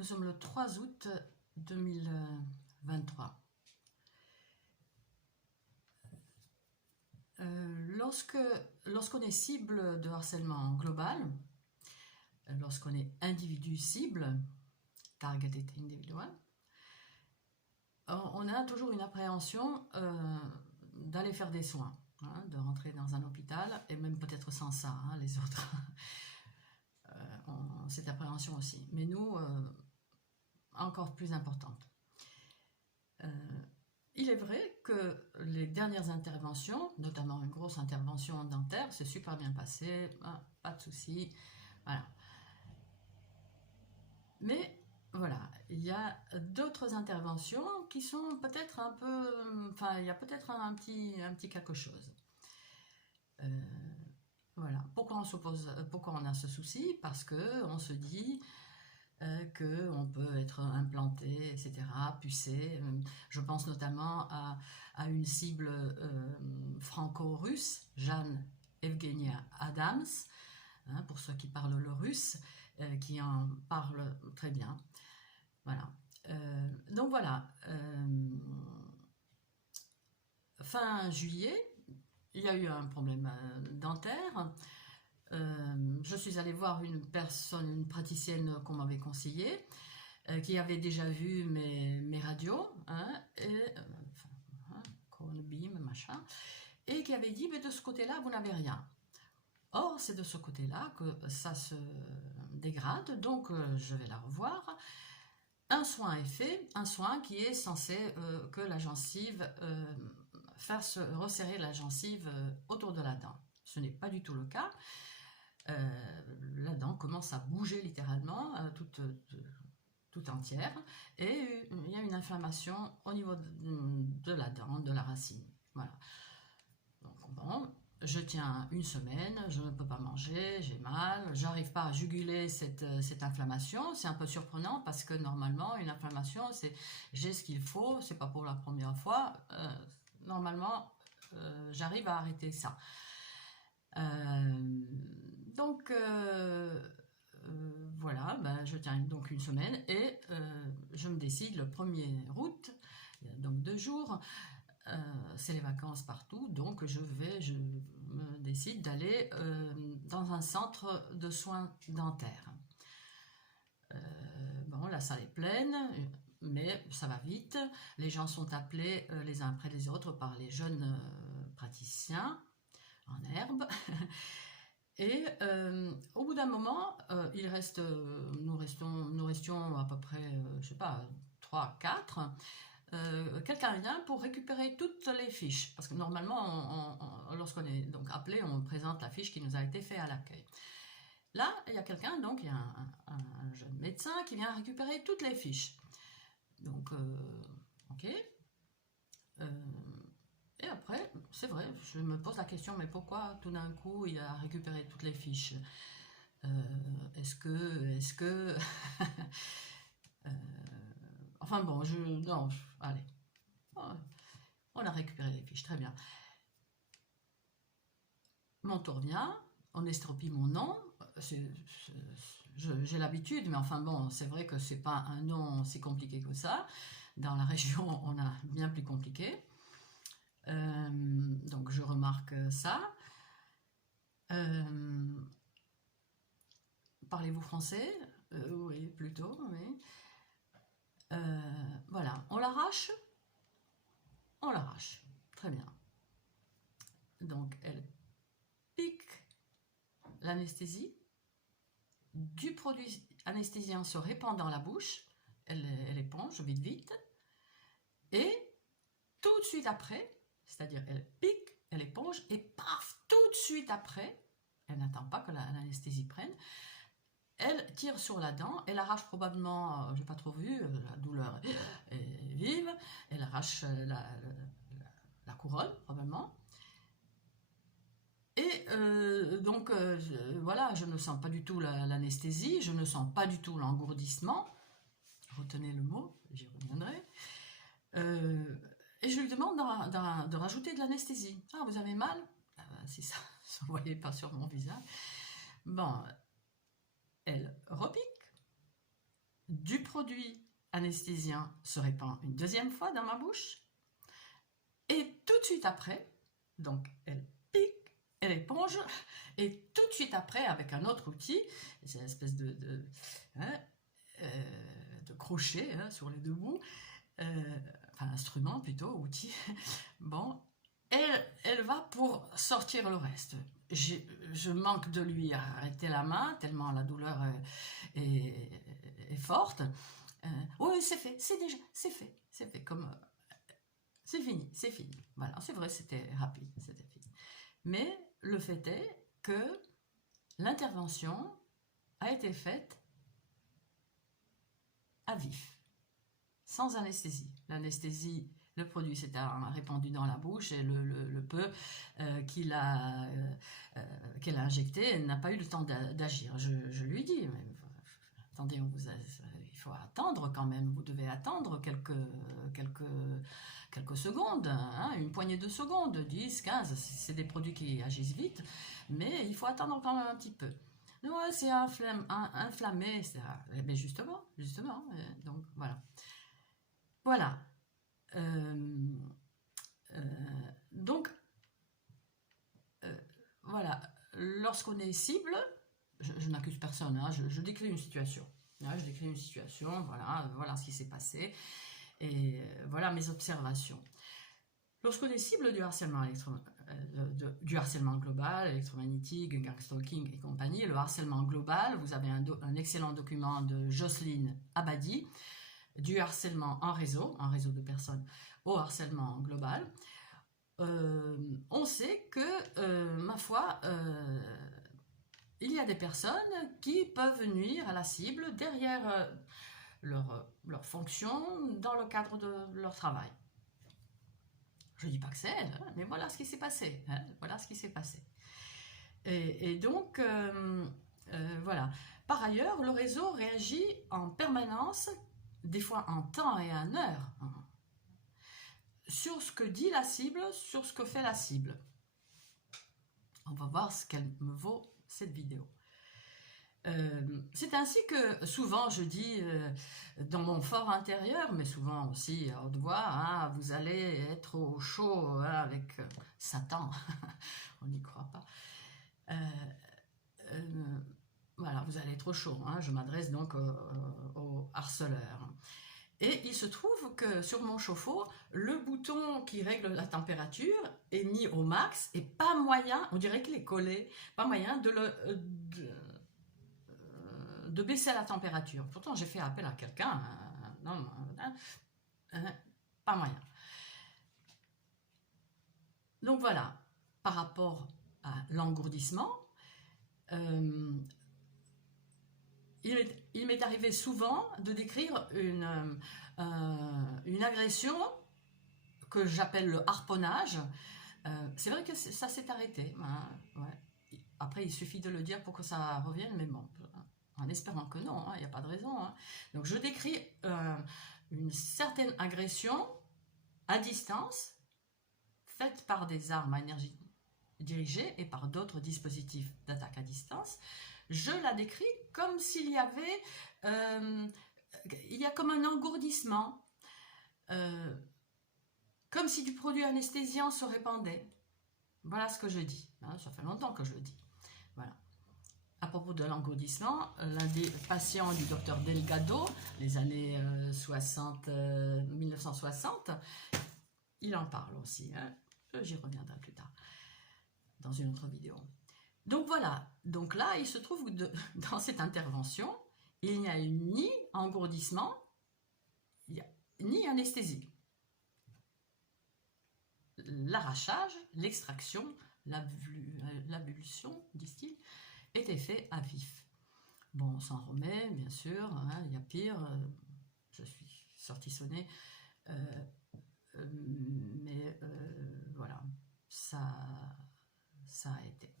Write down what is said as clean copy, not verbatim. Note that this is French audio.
Nous sommes le 3 août 2023. Lorsqu'on est cible de harcèlement global, lorsqu'on est individu cible, targeted individual, on a toujours une appréhension d'aller faire des soins, de rentrer dans un hôpital, et même peut-être sans ça, les autres ont cette appréhension aussi. Mais nous, encore plus importante. Il est vrai que les dernières interventions, notamment une grosse intervention dentaire, c'est super bien passé, pas de souci, voilà. Mais voilà, il y a d'autres interventions qui sont peut-être un peu, enfin, il y a peut-être un petit quelque chose. Voilà. Pourquoi on a ce souci? Parce que on se dit qu'on peut être implanté, etc., pucé. Je pense notamment à une cible franco-russe, Jeanne Evgenia Adams, pour ceux qui parlent le russe, qui en parle très bien. Voilà. Donc voilà. Fin juillet, il y a eu un problème dentaire. Je suis allée voir une praticienne qu'on m'avait conseillée, qui avait déjà vu mes radios, Cone Beam, machin, et qui avait dit, mais de ce côté-là, vous n'avez rien. Or, c'est de ce côté-là que ça se dégrade, donc je vais la revoir. Un soin est fait, un soin qui est censé que la gencive, faire se resserrer la gencive autour de la dent. Ce n'est pas du tout le cas. La dent commence à bouger littéralement toute entière, et il y a une inflammation au niveau de la dent, de la racine. Voilà. Donc bon, je tiens une semaine, je ne peux pas manger, j'ai mal, j'arrive pas à juguler cette inflammation. C'est un peu surprenant parce que normalement une inflammation, c'est j'ai ce qu'il faut, c'est pas pour la première fois. Normalement, j'arrive à arrêter ça. Donc voilà, je tiens donc une semaine et je me décide le 1er août, donc 2 jours, c'est les vacances partout, donc je me décide d'aller dans un centre de soins dentaires. Bon, la salle est pleine, mais ça va vite. Les gens sont appelés les uns après les autres par les jeunes praticiens en herbe. Et au bout d'un moment, nous restions à peu près, je sais pas, 3, 4. Quelqu'un vient pour récupérer toutes les fiches. Parce que normalement, lorsqu'on est donc appelé, on présente la fiche qui nous a été faite à l'accueil. Là, il y a quelqu'un, donc il y a un jeune médecin qui vient récupérer toutes les fiches. Donc, ok. Et après, c'est vrai, je me pose la question, mais pourquoi tout d'un coup il a récupéré toutes les fiches? Est-ce que... enfin bon, allez. On a récupéré les fiches, très bien. Mon tour vient, on estropie mon nom. J'ai l'habitude, mais enfin bon, c'est vrai que c'est pas un nom si compliqué que ça. Dans la région, on a bien plus compliqué. Donc je remarque ça. Parlez-vous français? Oui, plutôt, oui. Voilà, on l'arrache. Très bien. Donc elle pique l'anesthésie. Du produit anesthésiant se répand dans la bouche. Elle éponge vite. Et tout de suite après, c'est-à-dire elle pique, elle éponge, et paf, tout de suite après, elle n'attend pas que l'anesthésie prenne, elle tire sur la dent, elle arrache probablement, j'ai pas trop vu, la douleur est vive, elle arrache la couronne probablement. Et donc voilà, je ne sens pas du tout l'anesthésie, je ne sens pas du tout l'engourdissement, retenez le mot, j'y reviendrai. Et je lui demande de rajouter de l'anesthésie. Ah, vous avez mal? Si ça ne se voyait pas sur mon visage. Bon, elle repique du produit produit anesthésiant se répand une deuxième fois dans ma bouche. Et tout de suite après, donc elle pique, elle éponge, et tout de suite après, avec un autre outil, c'est une espèce de crochet sur les deux bouts, enfin instrument plutôt, outil, bon, elle va pour sortir le reste. Je manque de lui arrêter la main, tellement la douleur est forte. Oui, c'est fait, c'est fait, comme... c'est fini. Voilà, c'est vrai, c'était rapide, c'était fini. Mais le fait est que l'intervention a été faite à vif, sans anesthésie. L'anesthésie, le produit s'est répandu dans la bouche et le peu qu'elle a injecté, elle n'a pas eu le temps d'agir. Je lui dis, mais, attendez, il faut attendre quand même, vous devez attendre quelques secondes, hein, une poignée de secondes, 10, 15, c'est des produits qui agissent vite, mais il faut attendre quand même un petit peu. Ouais, c'est inflammé, etc. Mais justement, donc voilà. Voilà. Donc, voilà. Lorsqu'on est cible, je n'accuse personne, hein, je décris une situation. Hein, je décris une situation, voilà ce qui s'est passé, et voilà mes observations. Lorsqu'on est cible du harcèlement global, électromagnétique, gangstalking et compagnie, le harcèlement global, vous avez un excellent document de Jocelyne Abadi, du harcèlement en réseau de personnes au harcèlement global. On sait que, ma foi, il y a des personnes qui peuvent nuire à la cible derrière leur fonction dans le cadre de leur travail. Je ne dis pas que c'est elle, hein, mais voilà ce qui s'est passé. Hein, voilà ce qui s'est passé. Et donc, voilà. Par ailleurs, le réseau réagit en permanence, des fois en temps et en heure, hein, sur ce que dit la cible, sur ce que fait la cible. On va voir ce qu'elle me vaut, cette vidéo. C'est ainsi que souvent je dis dans mon fort intérieur, mais souvent aussi à haute voix, hein, vous allez être au chaud hein, avec Satan, on n'y croit pas. Voilà, vous allez être au chaud, hein, je m'adresse donc aux harceleurs. Et il se trouve que sur mon chauffe-eau, le bouton qui règle la température est mis au max et pas moyen, on dirait qu'il est collé, pas moyen de baisser la température. Pourtant, j'ai fait appel à quelqu'un, pas moyen. Donc voilà, par rapport à l'engourdissement, il m'est arrivé souvent de décrire une agression que j'appelle le harponnage. C'est vrai que ça s'est arrêté. Hein, ouais. Après, il suffit de le dire pour que ça revienne, mais bon, en espérant que non, il n'y a pas de raison. Hein. Donc je décris une certaine agression à distance, faite par des armes à énergie dirigée et par d'autres dispositifs d'attaque à distance. Je la décris comme s'il y avait, il y a comme un engourdissement, comme si du produit anesthésiant se répandait. Voilà ce que je dis. Hein, ça fait longtemps que je le dis. Voilà. À propos de l'engourdissement, l'un des patients du docteur Delgado, les années 1960, il en parle aussi. Hein. J'y reviendrai plus tard, dans une autre vidéo. Donc voilà, donc là, il se trouve que dans cette intervention, il n'y a eu ni engourdissement, ni anesthésie. L'arrachage, l'extraction, l'ablution, disent-ils, était fait à vif. Bon, on s'en remet, bien sûr, hein, il y a pire, je suis sortie sonner, mais voilà, ça a été.